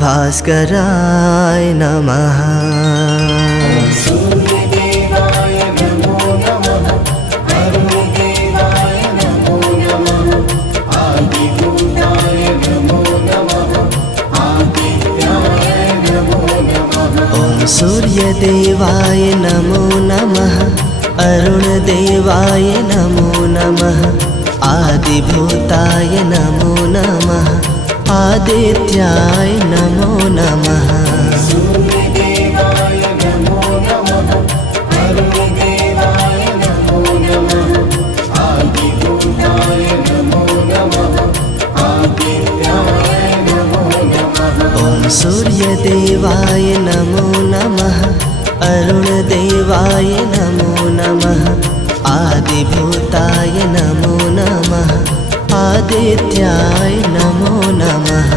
भास्कराय नमः। सूर्यदेवाय नमो नमः। अरुणदेवाय नमो नमः। आदिभूताय नमो नमः। आदित्याय नमो नमः। ॐ सूर्यदेवाय नमो नमः। अरुणदेवाय नमो नमः। आदिभूताय नमो नमः। आदित्याय नमो नमः। सूर्यदेवाय नमो नमः। अरुणदेवाय नमो नमः। आदिभूताय नमो नमः। आदित्याय नमो नमः। ॐ सूर्यदेवाय नमो नमः। अरुणदेवाय नमो नमः। आदिभूताय नमो नमः। आदित्याय नमो नमः।